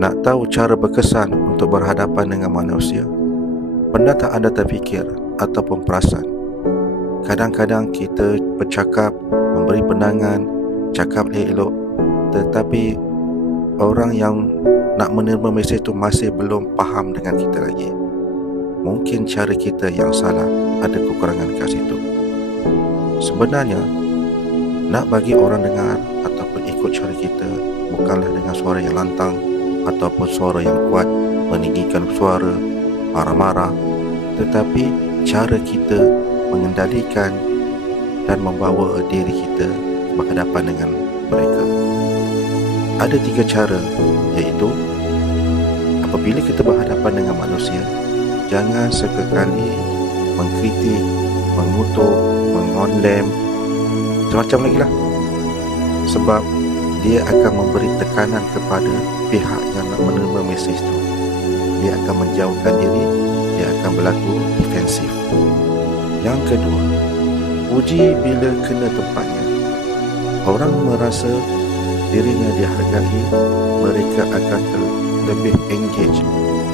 Nak tahu cara berkesan untuk berhadapan dengan manusia? Pernah tak anda terfikir ataupun perasan, kadang-kadang kita bercakap, memberi pandangan, cakap elok, tetapi orang yang nak menerima mesej tu masih belum faham dengan kita lagi. Mungkin cara kita yang salah, ada kekurangan kat situ. Sebenarnya, nak bagi orang dengar ataupun ikut cara kita bukanlah dengan suara yang lantang ataupun suara yang kuat, meninggikan suara, marah-marah, tetapi cara kita mengendalikan dan membawa diri kita berhadapan dengan mereka. Ada 3 cara, iaitu apabila kita berhadapan dengan manusia, jangan sekali mengkritik, mengutuk, mengondem, macam-macam lagi lah. Sebab dia akan memberi tekanan kepada pihak yang nak menerima mesej tu. Dia akan menjauhkan diri, dia akan berlaku defensif. Yang kedua, uji bila kena tempatnya. Orang merasa dirinya dihargai, mereka akan lebih engage,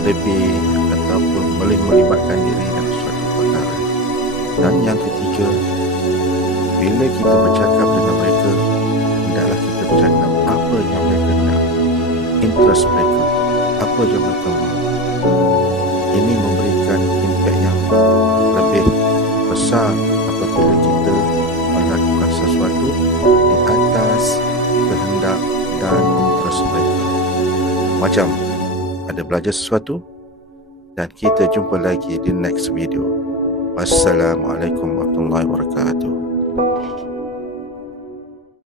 lebih ataupun boleh melibatkan diri dalam suatu perkara. Dan yang ketiga, bila kita bercakap dengan mereka, hendaklah kita bercakap apa yang mereka nak, interest mereka, apa yang mereka mahu. Ini memberikan impact yang lebih besar apabila kita melakukan sesuatu di atas kehendak dan interest mereka. Macam ada belajar sesuatu, dan kita jumpa lagi di next video. Wassalamualaikum warahmatullahi wabarakatuh.